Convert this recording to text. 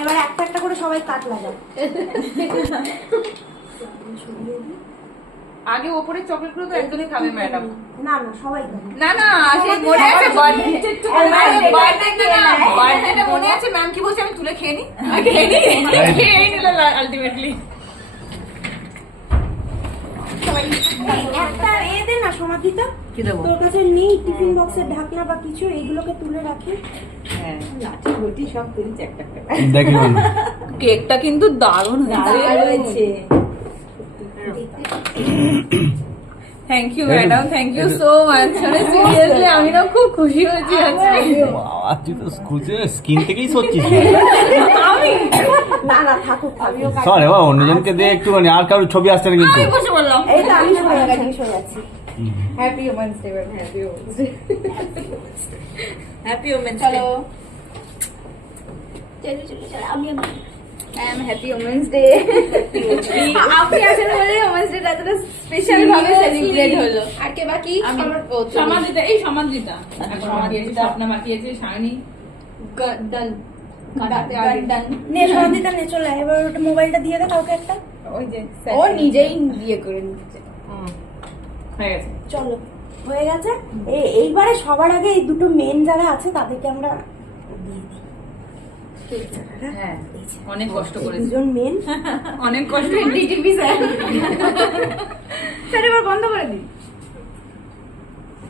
এবার একটা একটা করে সবাই কাট লাগাও। আগে ওপরে চকলেট গুলো তো একজনই খাবে ম্যাডাম। না না সবাই খাবে। না না সেই মনে আছে বার্থডেটা মনে আছে ম্যাম কি বলছে আমি তুলে খেয়ে নি খেয়ে নিল আলটিমেটলি। একটা এ দে না সমাধিটা, কি দেবো? তোর কাছে নেই টিফিন বক্সের ঢাকনা বা কিছু, এইগুলোকে তুলে রাখি। হ্যাঁ লাঠি ঘটি সব তুলছে একটা একটা। দেখি কেকটা কিন্তু দারুণ হয়েছে। Thank you madam, thank you so much. মানে সিরিয়াসলি আমি না খুব খুশি হয়েছি আজকে। বাবা তুই তো খুঁজে স্কিন থেকেই সচ্ছিস। আমি না না থাকুক, আমিও সরি বাবা, অন্যজনকে দিয়ে একটুখানি, আর কারোর ছবি আসছে না কিন্তু। আমি বসে বললাম এই তো আমি সরে যাচ্ছি, আমি সরে যাচ্ছি। Happy women's day ma'am, happy women's day. Happy women's day. চলো চলো চলো চলো, আমি ম্যাম হ্যাপি ওমেন্স ডে। আপনি আসলে বলে ওমেন্স ডে এতটা স্পেশাল ভাবে সেলিব্রেট হলো। আর কে বাকি? সমাধিতা, এই সমাধিতা সমাধিয়েছে, স্বপ্ন মাতিয়েছে, শাইনি ডান ডান। নে সমাধিটা নে, চলে এবার ওটা মোবাইলটা দিয়ে দে কাউকে একটা। ওই যে ও নিজেই বিয়ে করে নিচ্ছে। হয়ে গেছে। চলো হয়ে গেছে। এইবারে সবার আগে এই দুটো মেন যারা আছে তাদেরকে আমরা দিয়ে দিই। হ্যাঁ অনেক কষ্ট করেছি, দুজন মেন অনেক কষ্ট। ডিটিপি স্যার, স্যার এবার বন্ধ করে দিই।